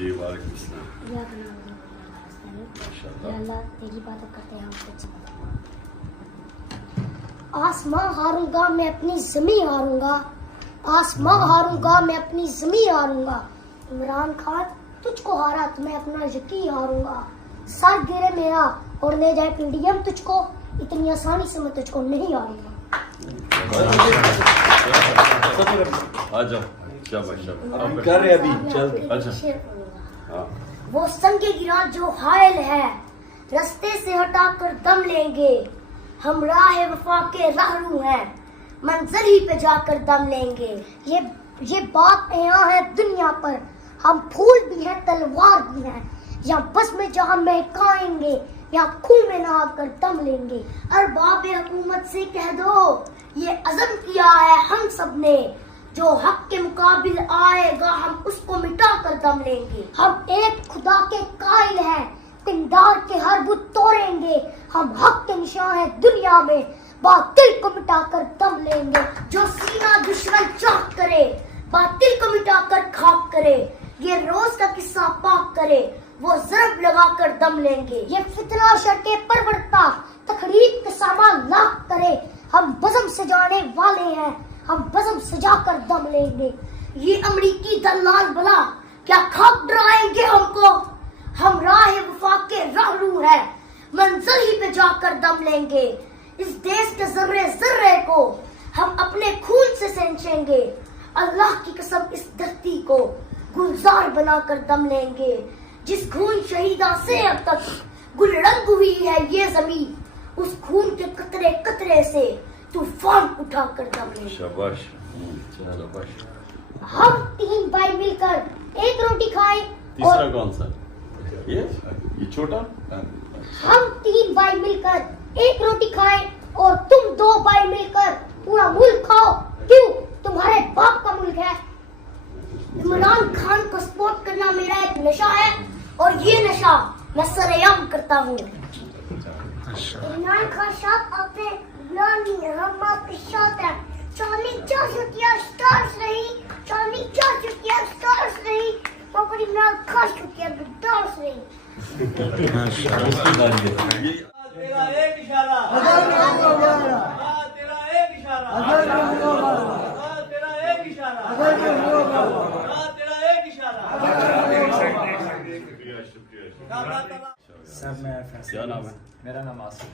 जी वालेकुम सलाम। अल्लाह तेरी बात करते हैं हम कुछ। आसमां हारूंगा मैं अपनी ज़मीं हारूंगा, आसमां हारूंगा मैं अपनी ज़मीं हारूंगा। इमरान खान तुझको हारा तो मैं अपना यकीन हारूंगा। सर गिरे मेरा और ले जाए पीडीएम तुझको, इतनी आसानी से मैं तुझको नहीं हारूंगा। आ जाओ शाबाश शाबाश कर रहे अभी चल। अच्छा हाँ वो संगे गिरा जो हायल है, रास्ते से हटाकर दम लेंगे। हम राह वफा के राहरू हैं, मंजिल ही पे जाकर दम लेंगे। ये बात यहाँ है दुनिया पर, हम फूल भी हैं तलवार भी हैं। यहाँ बस में जहाँ महकाएंगे, यहाँ खून में नहा कर दम लेंगे। अरबाब हुकूमत से कह दो ये अज़म किया है हम सब ने, जो हक के मुकाबिल आएगा हम उसको मिटा कर दम लेंगे। हम एक खुदा के कायल हैं, पिंडार के हर बुत तोड़ेंगे। हम हक के निशान हैं दुनिया में, बातिल को मिटा कर दम लेंगे। जो सीना दुश्मन चाक करे, बातिल को मिटा कर खाक करे। ये रोज का किस्सा पाक करे, वो ज़रब लगा कर दम लेंगे। ये फितना शर्के परवरता, तकरीब के सामान लाख करे। हम बज़म सजाने वाले हैं, हम बज़म सजा कर दम लेंगे। ये अमरीकी दलाल भला क्या खाक डराएंगे हमको। हम राह वफा के राहरू हैं, मंजिल ही पे जाकर दम लेंगे। इस देश के जर्रे जर्रे को हम अपने खून से सेंचेंगे। अल्लाह की कसम इस धरती को गुलजार बनाकर दम लेंगे। जिस खून शहीदा से अब तक गुलरंग हुई है ये जमीन, उस खून के कतरे कतरे से तूफान उठा कर दम लेंगे। शाबाश शाबाश। हम 3 भाई मिलकर एक रोटी खाएं। तीसरा कौन सा? ये छोटा? हम 3 भाई मिलकर एक रोटी खाएं और तुम 2 भाई मिलकर पूरा मुल्क खाओ। क्यों? तुम्हारे बाप का मुल्क है। इमरान खान को सपोर्ट करना मेरा एक नशा है और ये नशा मैं सरेआम करता हूँ। इमरान खान साहब आपने बुलानी हम आपके साथ हैं। चांदी 4 छुट्टियाँ स्टार्स रही, चांदी 4 छुट्टियाँ स्टार्स रही, पर इमरान खान छुट्टियाँ स्टार्स रही। तेरा एक इशारा, तेरा एक इशारा, तेरा एक इशारा, तेरा एक इशारा। शुक्रिया शुक्रिया। सर मैं क्या नाम है? मेरा नाम आसिफ है।